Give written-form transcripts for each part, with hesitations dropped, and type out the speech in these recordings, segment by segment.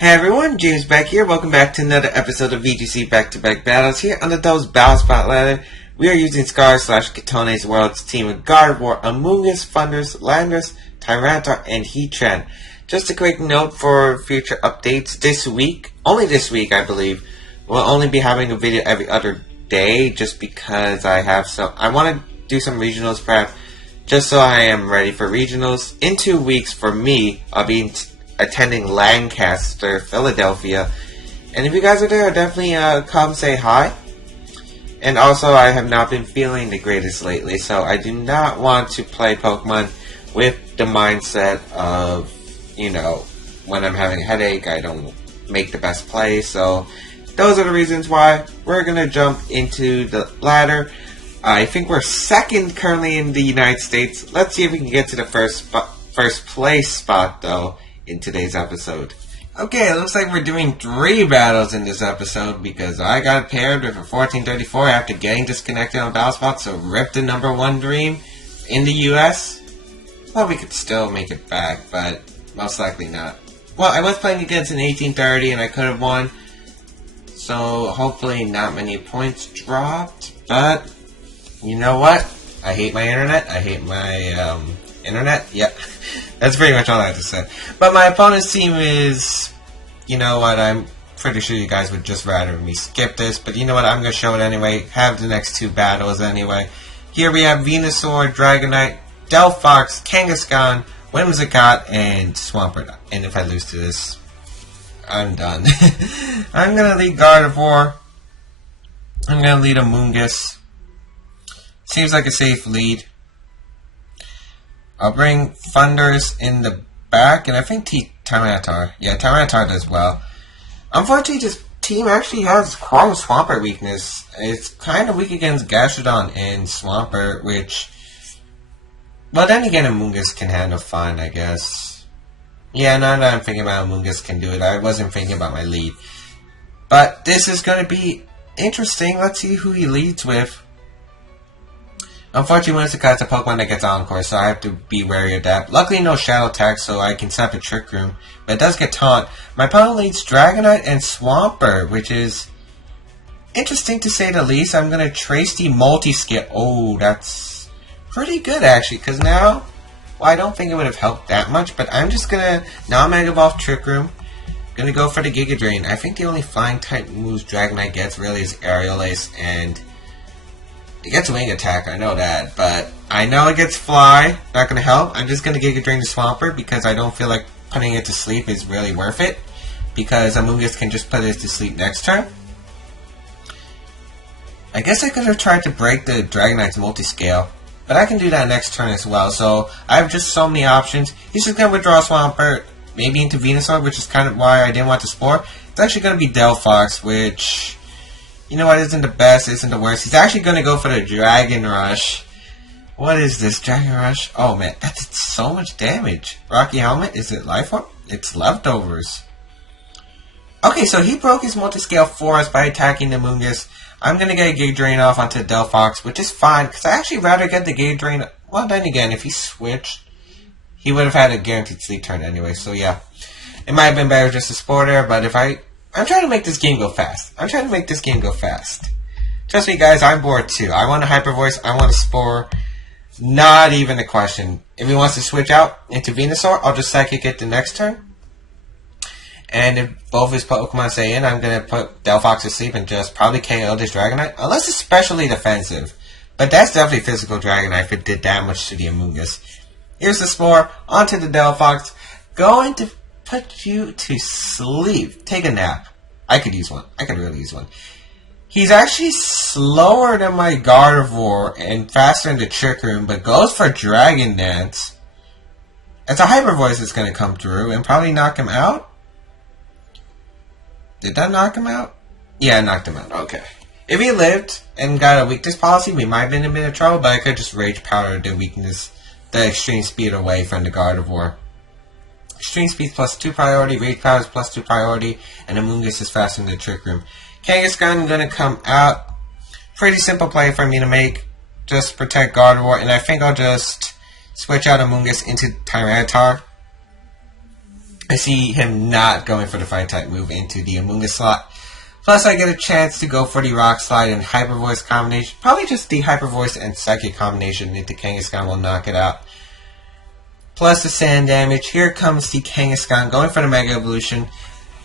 Hey everyone, James Baek here. Welcome back to another episode of VGC Baek Battles. Here on the Doubles Battle Spot ladder, we are using Scar/Katone's World's team of Gardevoir, Amoonguss, Thundurus, Landorus, Tyranitar, and Heatran. Just a quick note for future updates. This week, only this week I believe, we'll only be having a video every other day just because I want to do some regionals prep just so I am ready for regionals. In 2 weeks for me, I'll be attending Lancaster, Philadelphia. And if you guys are there, definitely come say hi. And also, I have not been feeling the greatest lately, so I do not want to play Pokemon with the mindset of, when I'm having a headache, I don't make the best play. So those are the reasons why we're going to jump into the ladder. I think we're second currently in the United States. Let's see if we can get to the first place spot, though, in today's episode. Okay, it looks like we're doing 3 battles in this episode because I got paired with a 1434 after getting disconnected on Battle Spot, so rip the number 1 dream in the US. Well, we could still make it back, but most likely not. Well, I was playing against an 1830 and I could have won, so hopefully not many points dropped, but you know what? I hate my internet. I hate my internet. Yep. That's pretty much all I have to say. But my opponent's team is, I'm pretty sure you guys would just rather me skip this. But you know what, I'm going to show it anyway. Have the next 2 battles anyway. Here we have Venusaur, Dragonite, Delphox, Kangaskhan, Whimsicott, and Swampert. And if I lose to this, I'm done. I'm going to lead Gardevoir. I'm going to lead Amoonguss. Seems like a safe lead. I'll bring Thundurus in the back, and I think Tyranitar. Yeah, Tyranitar does well. Unfortunately, this team actually has quite a Swampert weakness. It's kind of weak against Gastrodon and Swampert, which... Well, then again, Amoonguss can handle fine, I guess. Yeah, now that I'm thinking about Amoonguss can do it. I wasn't thinking about my lead. But this is going to be interesting. Let's see who he leads with. Unfortunately, Whimsicott's a Pokemon that gets Encore, so I have to be wary of that. Luckily, no Shadow Attack, so I can set up a Trick Room. But it does get Taunt. My opponent leads Dragonite and Swampert, which is interesting to say the least. I'm going to trace the Multi-Skill. Oh, that's pretty good, actually, because now, well, I don't think it would have helped that much, but I'm just going to non-Mega Evolve Trick Room. Going to go for the Giga Drain. I think the only Flying-type moves Dragonite gets really is Aerial Ace, and it gets Wing Attack, I know that, but I know it gets Fly, not going to help. I'm just going to Giga Drain the Swampert because I don't feel like putting it to sleep is really worth it, because Amoonguss can just put it to sleep next turn. I guess I could have tried to break the Dragonite's Multi-Scale, but I can do that next turn as well, so I have just so many options. He's just going to withdraw Swampert, maybe into Venusaur, which is kind of why I didn't want to Spore. It's actually going to be Delphox, which... You know what, isn't the best, isn't the worst. He's actually going to go for the Dragon Rush. What is this, Dragon Rush? Oh man, that did so much damage. Rocky Helmet, is it Life Orb? It's Leftovers. Okay, so he broke his Multi-Scale for us by attacking the Amoonguss. I'm going to get a Giga Drain off onto Delphox, which is fine, because I actually rather get the Giga Drain. Well, then again, if he switched, he would have had a guaranteed sleep turn anyway, so yeah. It might have been better just to Spore there, but if I'm trying to make this game go fast. Trust me, guys, I'm bored too. I want a Hyper Voice. I want a Spore. Not even a question. If he wants to switch out into Venusaur, I'll just Psychic it the next turn. And if both his Pokemon stay in, I'm going to put Delphox to sleep and just probably KO this Dragonite. Unless it's specially defensive. But that's definitely physical Dragonite if it did that much to the Amoonguss. Here's the Spore. Onto the Delphox. Going to put you to sleep. Take a nap. I could use one. I could really use one. He's actually slower than my Gardevoir and faster in the Trick Room, but goes for Dragon Dance. It's a Hyper Voice that's going to come through and probably knock him out. Did that knock him out? Yeah, it knocked him out. Okay. If he lived and got a weakness policy, we might have been in a bit of trouble, but I could just Rage Powder the weakness, the Extreme Speed away from the Gardevoir. Extreme Speed plus 2 priority, Rage Power is plus 2 priority, and Amoonguss is faster in the Trick Room. Kangaskhan going to come out. Pretty simple play for me to make. Just protect Gardevoir, and I think I'll just switch out Amoonguss into Tyranitar. I see him not going for the Fire-type move into the Amoonguss slot. Plus, I get a chance to go for the Rock Slide and Hyper Voice combination. Probably just the Hyper Voice and Psychic combination into Kangaskhan will knock it out. Plus the sand damage. Here comes the Kangaskhan going for the Mega Evolution.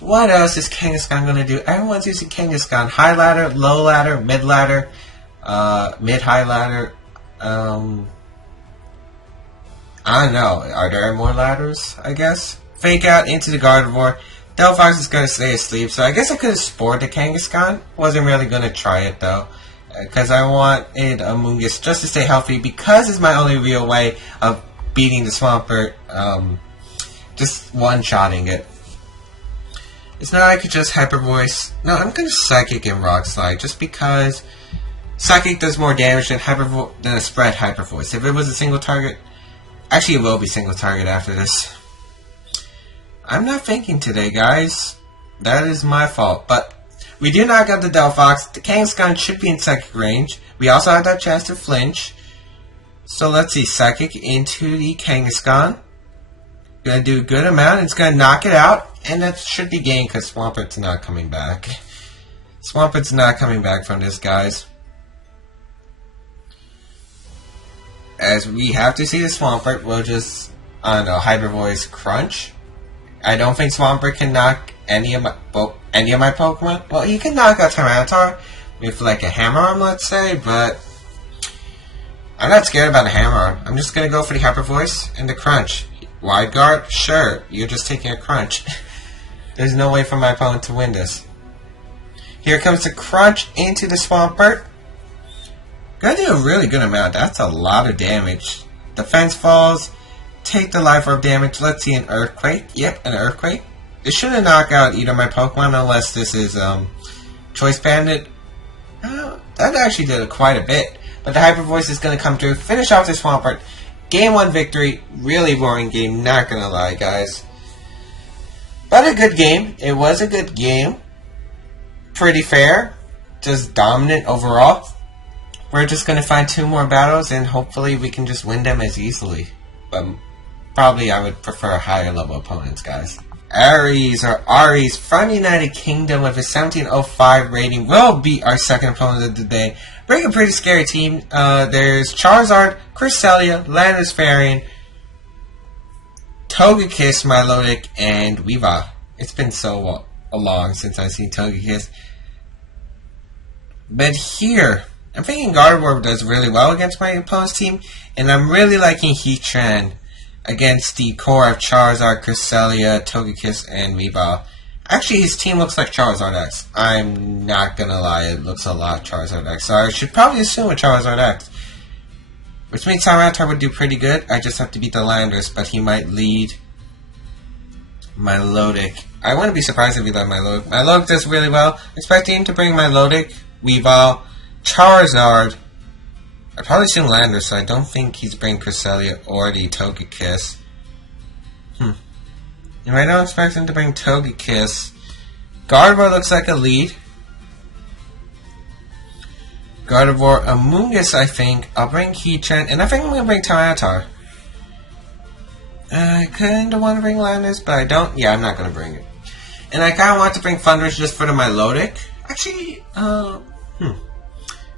What else is Kangaskhan going to do? Everyone's using Kangaskhan. High ladder, low ladder, mid ladder, mid-high ladder. I don't know. Are there more ladders, I guess? Fake out into the Gardevoir. Delphox is going to stay asleep, so I guess I could have spored the Kangaskhan. Wasn't really going to try it, though. Because I wanted Amoonguss just to stay healthy, because it's my only real way of beating the Swampert. Just one-shotting it. It's not like I could just Hyper Voice. No, I'm going to Psychic and Rock Slide, just because Psychic does more damage than a spread Hyper Voice. If it was a single target... Actually, it will be single target after this. I'm not thinking today, guys. That is my fault. But we do knock out the Delphox. The Kangaskhan should be in Psychic range. We also have that chance to flinch. So let's see. Psychic into the Kangaskhan. Gonna do a good amount. It's gonna knock it out. And that should be game because Swampert's not coming back. Swampert's not coming back from this, guys. As we have to see the Swampert, we'll just, I don't know, Hyper Voice Crunch. I don't think Swampert can knock any of my Pokemon. Well, he can knock out Tyranitar with like a Hammer Arm, let's say, but I'm not scared about a Hammer Arm. I'm just gonna go for the Hyper Voice and the Crunch. Wide Guard? Sure, you're just taking a Crunch. There's no way for my opponent to win this. Here comes the Crunch into the Swampert. Gonna do a really good amount. That's a lot of damage. Defense falls. Take the Life Orb damage. Let's see, an Earthquake. Yep, an Earthquake. This shouldn't knock out either of my Pokemon unless this is Choice Bandit. That actually did quite a bit. But the Hyper Voice is going to come through. Finish off the Swampert. Game 1 victory. Really boring game, not going to lie, guys. But a good game. It was a good game. Pretty fair. Just dominant overall. We're just going to find 2 more battles and hopefully we can just win them as easily. But probably I would prefer higher level opponents, guys. Aries, or Aries, from the United Kingdom with a 1705 rating, will beat our second opponent of the day. Bring a pretty scary team. There's Charizard, Cresselia, Landorus Farian, Togekiss, Milotic, and Weavile. It's been so long since I've seen Togekiss. But here, I'm thinking Gardevoir does really well against my opponent's team, and I'm really liking Heatran against the core of Charizard, Cresselia, Togekiss, and Weavile. Actually, his team looks like Charizard X. I'm not gonna lie, it looks a lot Charizard X. So I should probably assume a Charizard X. Which means Tyranitar would do pretty good. I just have to beat the Landorus, but he might lead Milotic. I wouldn't be surprised if he led Milotic. Milotic does really well. Expecting him to bring Milotic, Weavile, Charizard. I'd probably assume Landorus, so I don't think he's bringing Cresselia or the Togekiss. And I don't expect him to bring Togekiss. Gardevoir looks like a lead. Gardevoir, Amoonguss, I think. I'll bring Heatran, and I think I'm going to bring Tyranitar. I kind of want to bring Landorus, but I don't. Yeah, I'm not going to bring it. And I kind of want to bring Thundurus just for the Milotic. Actually,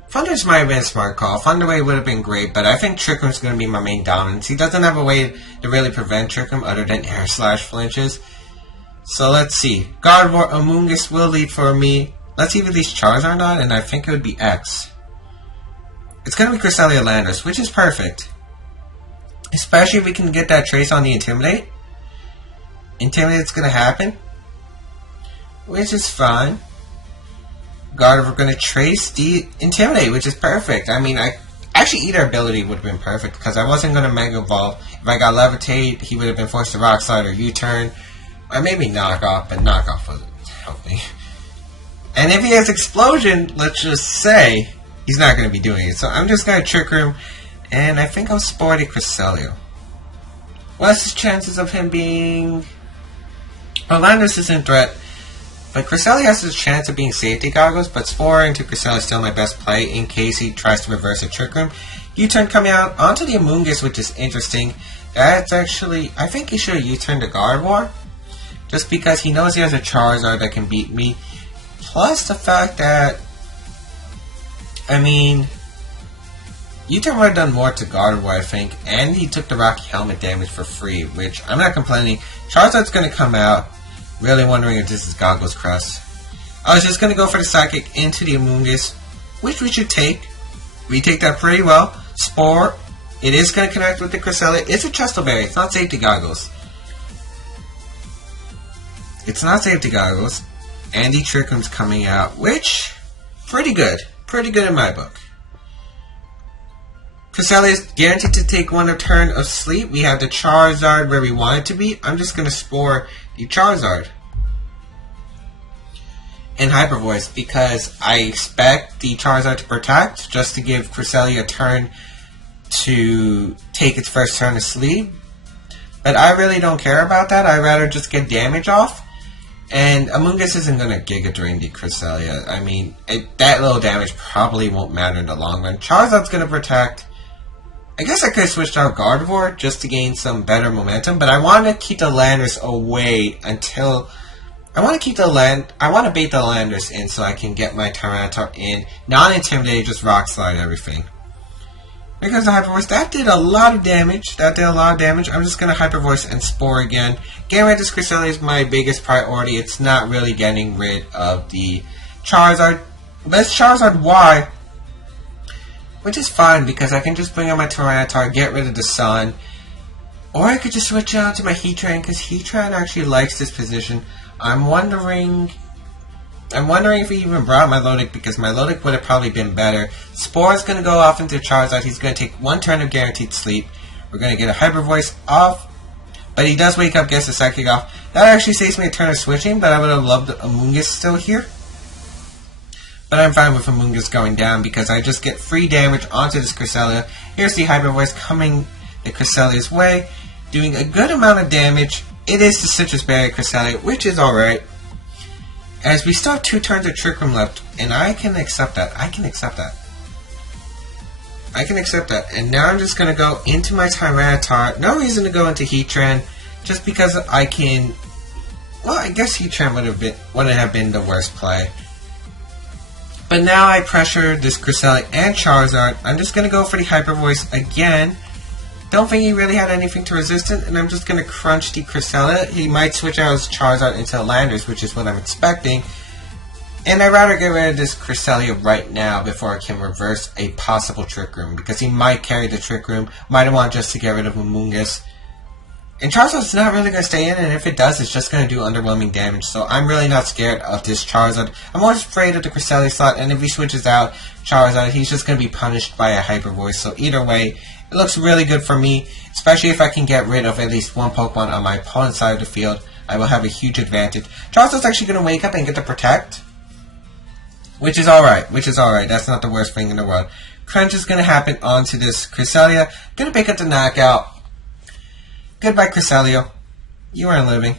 Thundurus might have been a smart call. Thunderwave would have been great, but I think Trick Room's going to be my main dominance. He doesn't have a way to really prevent Trick Room other than Air Slash flinches. So let's see. Gardevoir, Amoonguss will lead for me. Let's see if it leads Charizard or not, and I think it would be X. It's going to be Cresselia Landorus, which is perfect. Especially if we can get that trace on the Intimidate. Intimidate's going to happen. Which is fine. Gardevoir going to trace the Intimidate, which is perfect. I mean, actually either ability would have been perfect because I wasn't going to Mega Evolve. If I got Levitate, he would have been forced to Rock Slide or U-Turn. Or maybe Knock Off, but Knock Off would help me. And if he has Explosion, let's just say, he's not going to be doing it. So I'm just going to Trick Room, and I think I'll Spore the Cresselia. What's his chances of him being... Well, Landorus isn't a threat. But Cresselia has a chance of being safety goggles, but Spore into Cresselia is still my best play in case he tries to reverse a Trick Room. U-turn coming out onto the Amoonguss, which is interesting. That's actually... I think he should have U-turned to Gardevoir. just because he knows he has a Charizard that can beat me. Plus the fact that, I mean, U-turn would have done more to Gardevoir, I think, and he took the Rocky Helmet damage for free, which I'm not complaining. Charizard's going to come out, really wondering if this is Goggles Crest. I was just going to go for the Psychic into the Amoonguss, which we should take. We take that pretty well. Spore, it is going to connect with the Cresselia. It's a Chesto Berry, it's not Safety Goggles. It's not Safety Goggles. Andy Trick Room's coming out, which, pretty good. Pretty good in my book. Cresselia is guaranteed to take one turn of sleep. We have the Charizard where we want it to be. I'm just going to Spore the Charizard. And Hyper Voice, because I expect the Charizard to protect, just to give Cresselia a turn to take its first turn of sleep. But I really don't care about that. I'd rather just get damage off. And Amoonguss isn't going to Giga Drain the Cresselia. I mean, that little damage probably won't matter in the long run. Charizard's going to protect. I guess I could have switched out Gardevoir just to gain some better momentum, but I want to keep the Landers away until... I want to bait the Landers in so I can get my Tyranitar in. Non-intimidate, just Rock Slide everything. Because the Hyper Voice, that did a lot of damage. I'm just going to Hyper Voice and Spore again. Getting rid of this Cresselia is my biggest priority. It's not really getting rid of the Charizard. But it's Charizard Y, which is fine because I can just bring out my Tyranitar, get rid of the Sun. Or I could just switch out to my Heatran because Heatran actually likes this position. I'm wondering if he even brought my Milotic because my Milotic would have probably been better. Spore is going to go off into Charizard. He's going to take one turn of guaranteed sleep. We're going to get a Hyper Voice off. But he does wake up, gets the Psychic off. That actually saves me a turn of switching, but I would have loved Amoonguss still here. But I'm fine with Amoonguss going down because I just get free damage onto this Cresselia. Here's the Hyper Voice coming the Cresselia's way, doing a good amount of damage. It is the Citrus Berry Cresselia, which is alright. As we still have 2 turns of Trick Room left, and I can accept that. And now I'm just going to go into my Tyranitar. No reason to go into Heatran, just because I can... Well, I guess Heatran wouldn't have been the worst play. But now I pressure this Cresselia and Charizard. I'm just going to go for the Hyper Voice again. Don't think he really had anything to resist it, and I'm just going to crunch the Cresselia. He might switch out his Charizard into Landers, which is what I'm expecting. And I'd rather get rid of this Cresselia right now before I can reverse a possible Trick Room, because he might carry the Trick Room, might want just to get rid of Amoonguss. And Charizard's not really going to stay in, and if it does, it's just going to do underwhelming damage, so I'm really not scared of this Charizard. I'm more afraid of the Cresselia slot, and if he switches out Charizard, he's just going to be punished by a Hyper Voice, so either way, it looks really good for me, especially if I can get rid of at least one Pokemon on my opponent's side of the field. I will have a huge advantage. Charizard's actually going to wake up and get to Protect, which is alright, that's not the worst thing in the world. Crunch is going to happen onto this Cresselia, going to pick up the knockout. Goodbye, Cresselia. You weren't living.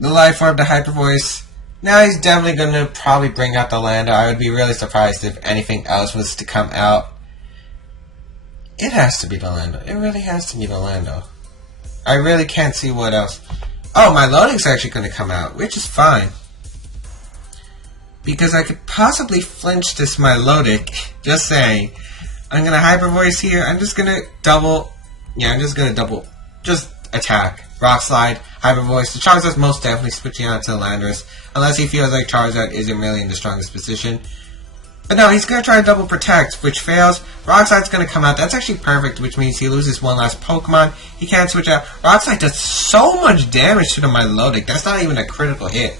The Life Orb, the Hyper Voice. Now he's definitely going to probably bring out the Lando. I would be really surprised if anything else was to come out. It has to be the Lando. It really has to be the Lando. I really can't see what else. Oh, my Milotic's actually going to come out, which is fine. Because I could possibly flinch this Milotic. Just saying. I'm going to Hyper Voice here. I'm just going to double. Yeah, I'm just going to double. Just attack. Rock Slide. Hyper Voice. The Charizard's most definitely switching out to Landers. Unless he feels like Charizard isn't really in the strongest position. But no, he's going to try to double Protect, which fails. Rock Slide's going to come out. That's actually perfect, which means he loses one last Pokemon. He can't switch out. Rock Slide does so much damage to the Milotic. That's not even a critical hit.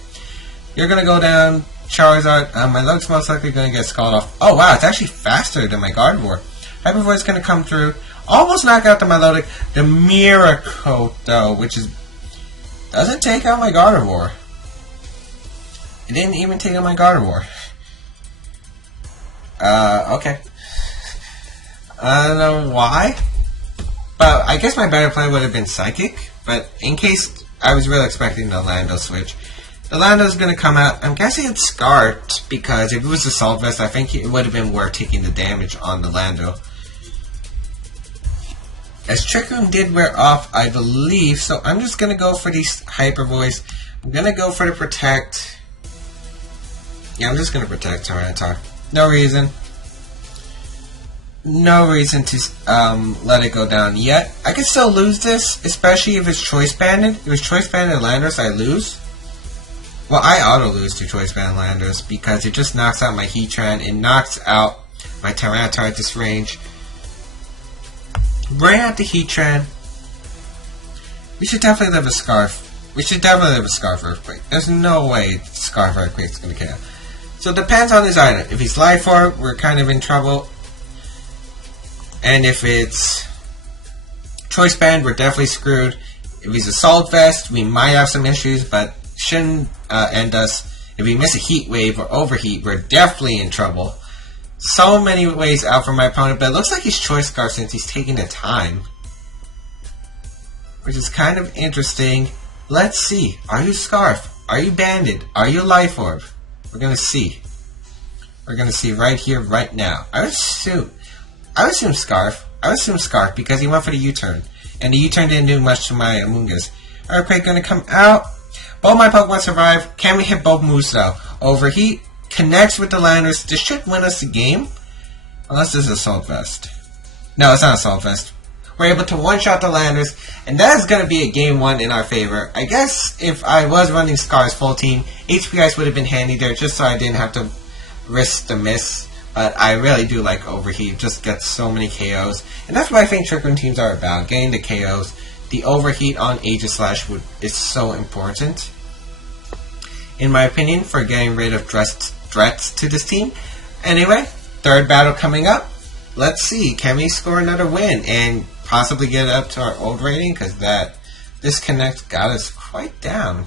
You're going to go down Charizard. My Milotic's most likely going to get Scald off. Oh wow, it's actually faster than my Gardevoir. Hyper Voice is going to come through. Almost knock out the Milotic. The Miracle, though, which is... doesn't take out my Gardevoir. It didn't even take out my Gardevoir. Okay. I don't know why. But I guess my better play would have been Psychic. But in case I was really expecting the Lando switch. The Lando's going to come out. I'm guessing it's Scarred, because if it was the Assault Vest, I think it would have been worth taking the damage on the Lando. As Trick Room did wear off, I believe, so I'm just going to go for the Hyper Voice. I'm going to go for the Protect. Yeah, I'm just going to Protect Tyranitar. No reason. No reason to let it go down yet. I could still lose this, especially if it's Choice Banded. If it's Choice Banded Landorus, I lose. Well, I auto-lose to Choice Banded Landorus because it just knocks out my Heatran. It knocks out my Tyranitar at this range. Bring out the Heatran. We should definitely live a Scarf. We should definitely live a Scarf Earthquake. There's no way Scarf Earthquake is going to kill. So it depends on his item. If he's Life Orb, we're kind of in trouble. And if it's Choice Band, we're definitely screwed. If he's Assault Vest, we might have some issues, but shouldn't end us. If we miss a Heat Wave or Overheat, we're definitely in trouble. So many ways out for my opponent, but it looks like he's Choice Scarf since he's taking the time. Which is kind of interesting. Let's see. Are you Scarf? Are you Banded? Are you Life Orb? We're going to see. We're going to see right here, right now. I would assume Scarf. I would assume Scarf because he went for the U-turn. And the U-turn didn't do much to my Amoonguss. Earthquake going to come out. Both my Pokemon survive. Can we hit both moves though? Overheat. Connects with the Landorus. This should win us the game. Unless this is Assault Vest. No, it's not Assault Vest. We're able to one-shot the Landorus. And that is going to be a game 1 in our favor. I guess if I was running Scar's full team, HP Ice would have been handy there just so I didn't have to risk the miss. But I really do like Overheat. Just gets so many KOs. And that's what I think Trick Room teams are about. Getting the KOs. The Overheat on Aegislash is so important. In my opinion, for getting rid of threats to this team. Anyway, third battle coming up. Let's see. Can we score another win and possibly get up to our old rating? Because that disconnect got us quite down.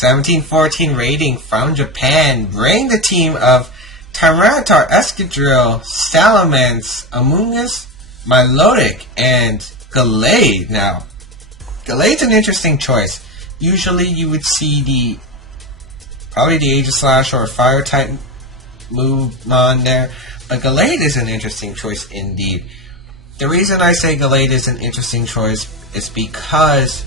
17-14 rating from Japan. Bring the team of Tyranitar, Escadrille, Salamence, Amoonguss, Milotic, and Gallade. Now, Gallade's an interesting choice. Usually you would see probably the Aegislash or Fire type move on there. But Gallade is an interesting choice indeed. The reason I say Gallade is an interesting choice is because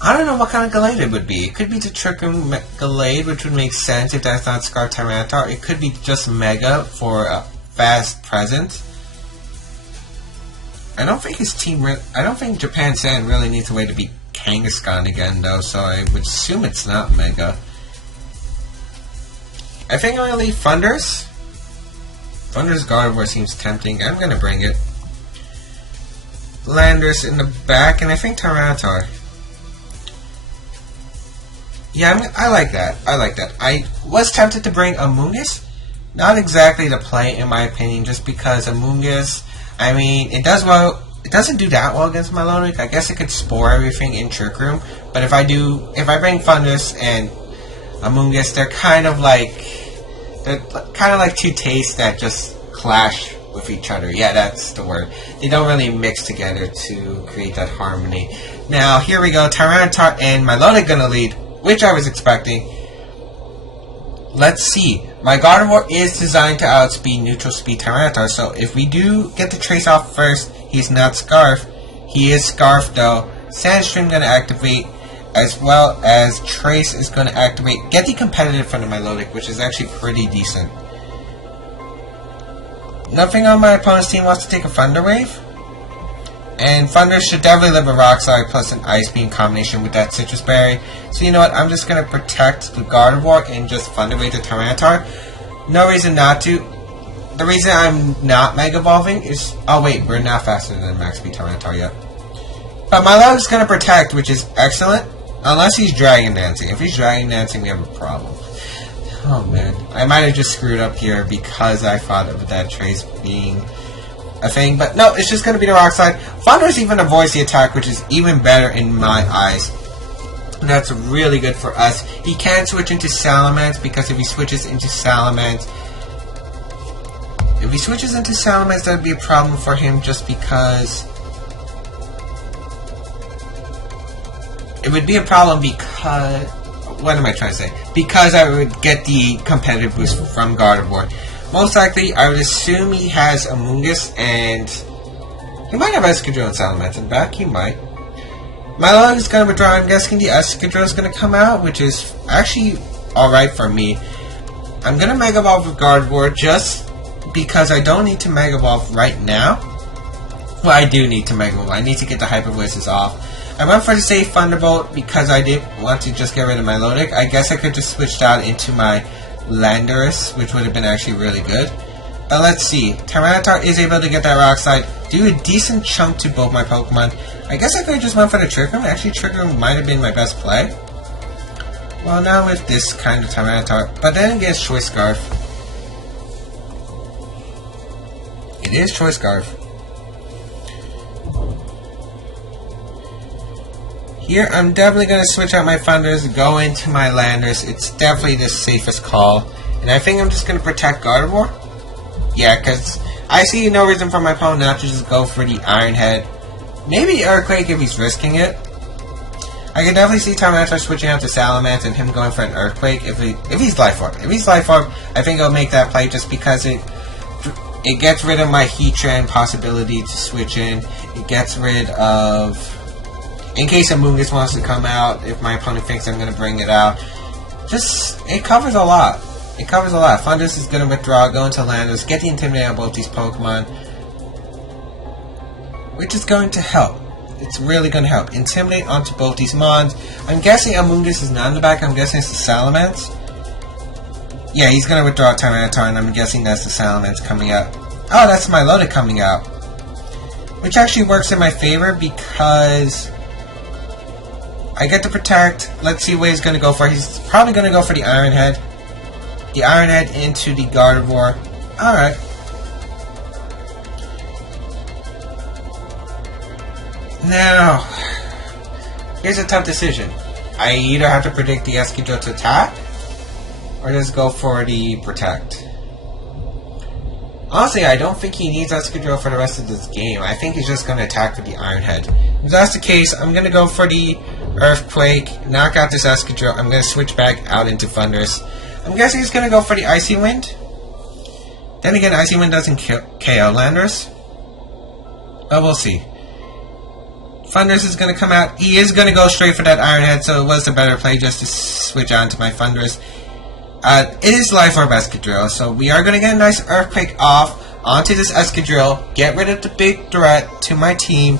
I don't know what kind of Gallade it would be. It could be the Trick Room Gallade, which would make sense if that's not Scarf Tyranitar. It could be just Mega for a fast presence. I don't think Japan Sand really needs a way to beat Kangaskhan again, though, so I would assume it's not Mega. I think I'm going to leave Thundurus. Thundurus Gardevoir seems tempting. I'm going to bring it. Landorus in the back, and I think Tyranitar. Yeah, I like that. I like that. I was tempted to bring Amoonguss. Not exactly the play, in my opinion, just because Amoonguss, I mean, it does well. It doesn't do that well against Milotic. I guess it could spore everything in Trick Room. But if I bring Thundurus and Amoonguss, they're kind of like two tastes that just clash with each other. Yeah, that's the word. They don't really mix together to create that harmony. Now, here we go. Tyranitar and Milotic gonna lead, which I was expecting. Let's see. My Gardevoir is designed to outspeed neutral speed Tyranitar, so if we do get the Trace off first, he's not Scarf. He is Scarf though. Sandstream gonna activate, as well as Trace is gonna activate. Get the competitive from the Milotic, which is actually pretty decent. Nothing on my opponent's team wants to take a Thunder Wave. And Thunder should definitely live a Rock Slide plus an Ice Beam combination with that Citrus Berry. So you know what, I'm just going to protect the Gardevoir and just Thunder Wave the Tyranitar. No reason not to. The reason I'm not Mega Evolving is... Oh wait, we're not faster than Max Speed Tyranitar yet. But my Milotic's going to protect, which is excellent. Unless he's Dragon Dancing. If he's Dragon Dancing, we have a problem. Oh man, I might have just screwed up here because I thought of that Trace being a thing, but no, it's just going to be the Rock Slide. Thundurus even avoids the attack, which is even better in my eyes. That's really good for us. He can switch into Salamence, because if he switches into Salamence, that would be a problem for him, just because it would be a problem because... What am I trying to say? Because I would get the competitive boost from Gardevoir. Most likely, I would assume he has Amoonguss and He might have Escadrille and Salamence in the back. He might. Milo is going to withdraw. I'm guessing the Escadrille is going to come out, which is actually alright for me. I'm going to Mega Evolve with Gardevoir just because I don't need to Mega Evolve right now. Well, I do need to Mega Evolve. I need to get the Hyper Voices off. I went for the safe Thunderbolt because I didn't want to just get rid of my Lodic. I guess I could just switch that into my Landorus, which would have been actually really good. But let's see. Tyranitar is able to get that Rock Slide, do a decent chunk to both my Pokemon. I guess I could have just went for the Trick Room. Actually, Trick Room might have been my best play. Well, now with this kind of Tyranitar. But then again, it's Choice Scarf. It is Choice Scarf. Here, I'm definitely going to switch out my Thunders, go into my Landers. It's definitely the safest call. And I think I'm just going to protect Gardevoir. Yeah, because I see no reason for my opponent not to just go for the Iron Head. Maybe Earthquake if he's risking it. I can definitely see Tyranitar switching out to Salamence and him going for an Earthquake if he's Life Orb. If he's Life Orb, I think I'll make that play just because it gets rid of my Heatran possibility to switch in. It gets rid of... in case a Moongus wants to come out, if my opponent thinks I'm going to bring it out. It covers a lot. It covers a lot. Thunders is going to withdraw, go into Landers, get the Intimidate on both these Pokemon. Which is going to help. It's really going to help. Intimidate onto both these Mons. I'm guessing Amoonguss is not in the back. I'm guessing it's the Salamence. Yeah, he's going to withdraw Tyranitar, and I'm guessing that's the Salamence coming out. Oh, that's my Lodic coming out. Which actually works in my favor because... I get to protect. Let's see what he's going to go for. He's probably going to go for the Iron Head. The Iron Head into the Gardevoir. Alright. Now, here's a tough decision. I either have to predict the Escadrille to attack, or just go for the Protect. Honestly, I don't think he needs Escadrille for the rest of this game. I think he's just going to attack with the Iron Head. If that's the case, I'm going to go for the Earthquake, knock out this Escadrille. I'm going to switch back out into Thunders. I'm guessing he's going to go for the Icy Wind. Then again, Icy Wind doesn't KO Landers. But we'll see. Thunders is going to come out. He is going to go straight for that Iron Head, so it was a better play just to switch on to my Thunders. It is Life Orb Escadrille, so we are going to get a nice Earthquake off onto this Escadrille, get rid of the big threat to my team,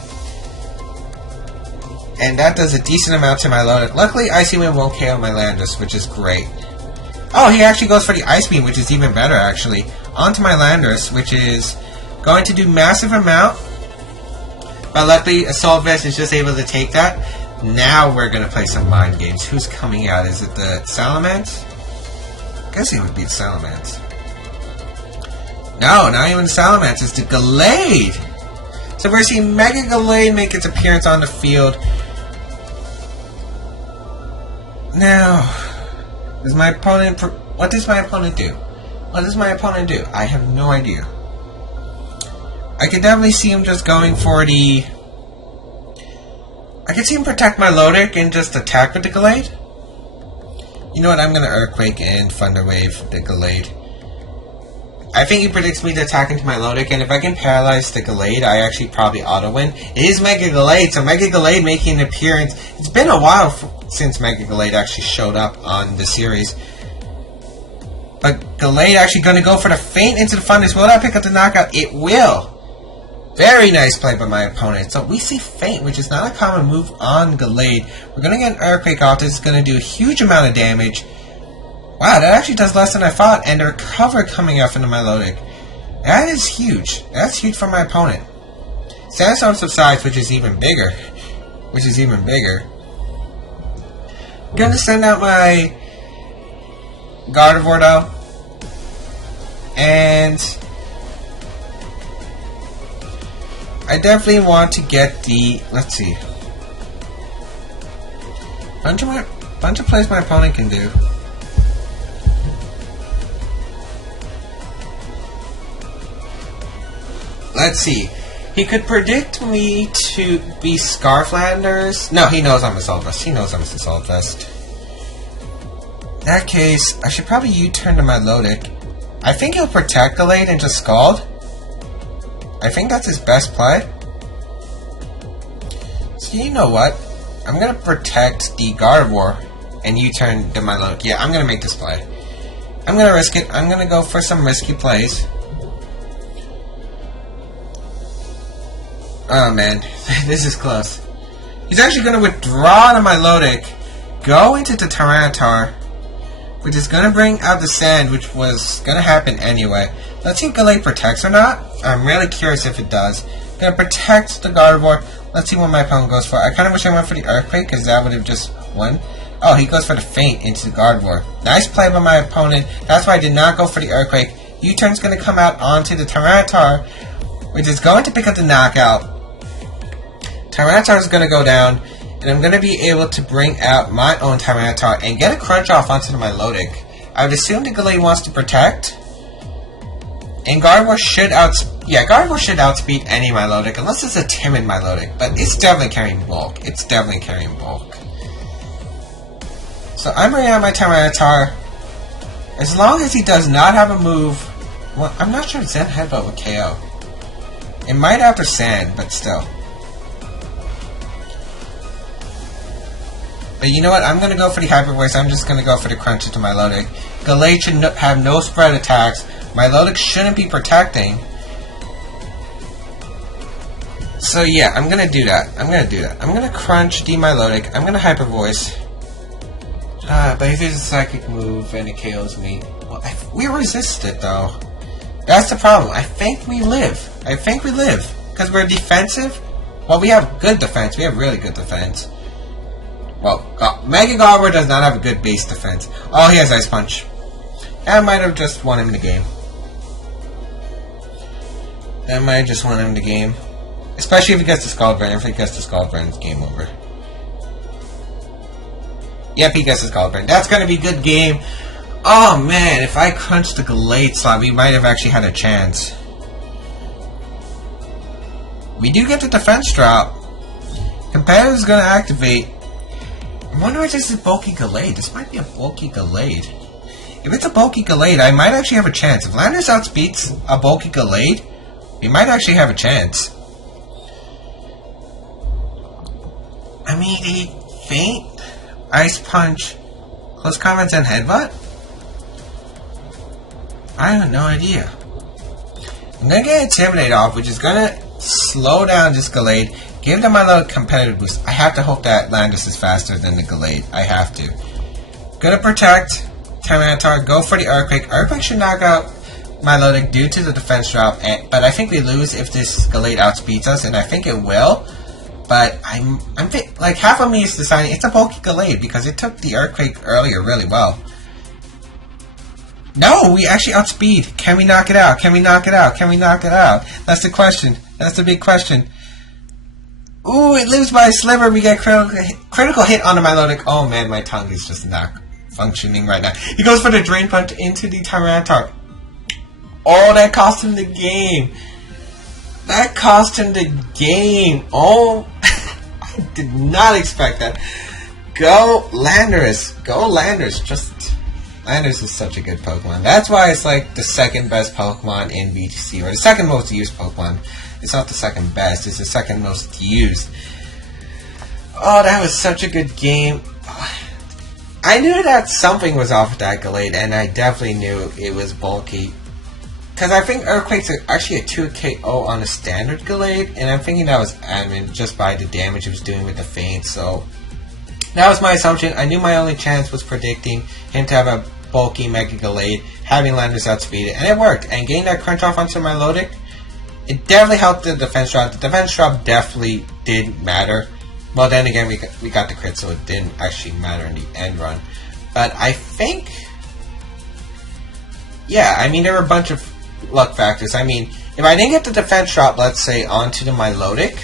and that does a decent amount to my Lodic. Luckily, Icy Wind won't KO my Landorus, which is great. Oh, he actually goes for the Ice Beam, which is even better, actually, onto my Landorus, which is going to do massive amount, but luckily, Assault Vest is just able to take that. Now we're going to play some mind games. Who's coming out? Is it the Salamence? I guess it would be the Salamence. No, not even the Salamence. It's the Gallade. So we're seeing Mega Gallade make its appearance on the field. Now, does my opponent... what does my opponent do? What does my opponent do? I have no idea. I can definitely see him just going for the... I can see him protect my Lodic and just attack with the Gallade. You know what, I'm going to Earthquake and Thunder Wave the Gallade. I think he predicts me to attack into my Lodic, and if I can paralyze the Gallade, I actually probably auto-win. It is Mega Gallade, so Mega Gallade making an appearance. It's been a while since Mega Gallade actually showed up on the series. But Gallade actually going to go for the feint into the Thunders. Will that pick up the knockout? It will! Very nice play by my opponent. So we see Feint, which is not a common move on Gallade. We're going to get an Earthquake off. This is going to do a huge amount of damage. Wow, that actually does less than I thought. And the recover coming off into my Lodic. That is huge. That's huge for my opponent. Sandstorm subsides, which is even bigger. Which is even bigger. I'm going to send out my Gardevoir though. And... I definitely want to get the... let's see. Bunch of plays my opponent can do. Let's see. He could predict me to be Scarflanders. No, he knows I'm a Assault Vest. He knows I'm a Assault Vest. In that case, I should probably U-turn to my Lodic. I think he'll protect Gallade and just Scald. I think that's his best play. So you know what? I'm gonna protect the Gardevoir and you turn to my Milotic. Yeah, I'm gonna make this play. I'm gonna risk it. I'm gonna go for some risky plays. Oh man, this is close. He's actually gonna withdraw to my Milotic, go into the Tyranitar, which is gonna bring out the Sand, which was gonna happen anyway. Let's see if Gallade protects or not. I'm really curious if it does. Gonna protect the Gardevoir. Let's see what my opponent goes for. I kind of wish I went for the Earthquake, because that would have just won. Oh, he goes for the Feint into the Gardevoir. Nice play by my opponent. That's why I did not go for the Earthquake. U-turn's going to come out onto the Tyranitar, which is going to pick up the knockout. Tyranitar is going to go down, and I'm going to be able to bring out my own Tyranitar and get a crunch off onto my Milotic. I would assume the Gallade wants to protect. And Gardevoir should outspeed any Milotic, unless it's a timid Milotic. But it's definitely carrying bulk. It's definitely carrying bulk. So I'm bringing out my Tyranitar. As long as he does not have a move... Well, I'm not sure if Zen Headbutt would KO. It might after Sand, but still. But you know what? I'm going to go for the Hyper Voice. I'm just going to go for the Crunch into Milotic. Gallade should have no spread attacks. Milotic shouldn't be protecting. So yeah, I'm going to do that. I'm going to Crunch the Milotic. I'm going to Hyper Voice. But if it's a Psychic move and it KOs me... Well, we resist it though. That's the problem. I think we live. Because we're defensive. Well, we have good defense. We have really good defense. Well, Mega Gardevoir does not have a good base defense. Oh, he has Ice Punch. I might have just won him the game. Especially if he gets the Scald Burn. If he gets the Scald Burn, it's game over. Yep, he gets the Scald Burn. That's going to be a good game. Oh, man. If I crunched the Gallade slot, we might have actually had a chance. We do get the defense drop. Competitor's going to activate. I wonder if this is bulky Gallade. This might be a bulky Gallade. If it's a bulky Gallade, I might actually have a chance. If Landers outspeeds a bulky Gallade, we might actually have a chance. I mean, he Feint, Ice Punch, Close Comments, and Headbutt? I have no idea. I'm going to get Intimidate off, which is going to slow down this Gallade. Give them my little competitive boost. I have to hope that Landis is faster than the Gallade. I have to. Gonna protect Tyranitar. Go for the Earthquake. Earthquake should knock out Milotic due to the defense drop. But I think we lose if this Gallade outspeeds us, and I think it will. But I'm like half of me is deciding it's a bulky Gallade because it took the Earthquake earlier really well. No, we actually outspeed. Can we knock it out? Can we knock it out? Can we knock it out? That's the question. That's the big question. Ooh, it lives by a sliver. We get critical hit on the Milotic. Oh man, my tongue is just not functioning right now. He goes for the Drain Punch into the Tyranitar. Oh, that cost him the game. That cost him the game. Oh, I did not expect that. Go Landers. Go Landers. Landers is such a good Pokemon. That's why it's like the second best Pokemon in VGC, or the second most used Pokemon. It's not the second best, it's the second most used. Oh, that was such a good game. I knew that something was off with that Gallade, and I definitely knew it was bulky. Because I think Earthquake's actually a 2 KO on a standard Gallade, and I'm thinking that was admin just by the damage it was doing with the Feint, so... That was my assumption. I knew my only chance was predicting him to have a bulky Mega Gallade, having Landers outspeed it, and it worked. And getting that crunch off onto my Milotic, it definitely helped the defense drop. The defense drop definitely did matter. Well, then again, we got the crit, so it didn't actually matter in the end run. But I think... Yeah, I mean, there were a bunch of luck factors. I mean, if I didn't get the defense drop, let's say, onto the Milotic,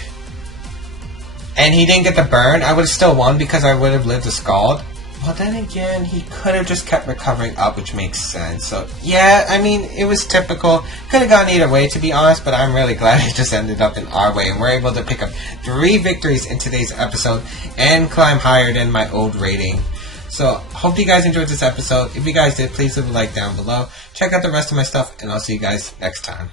and he didn't get the burn, I would have still won because I would have lived a Scald. Well, then again, he could have just kept recovering up, which makes sense. So, yeah, I mean, it was typical. Could have gone either way, to be honest, but I'm really glad it just ended up in our way. And we're able to pick up 3 victories in today's episode and climb higher than my old rating. So, hope you guys enjoyed this episode. If you guys did, please leave a like down below. Check out the rest of my stuff, and I'll see you guys next time.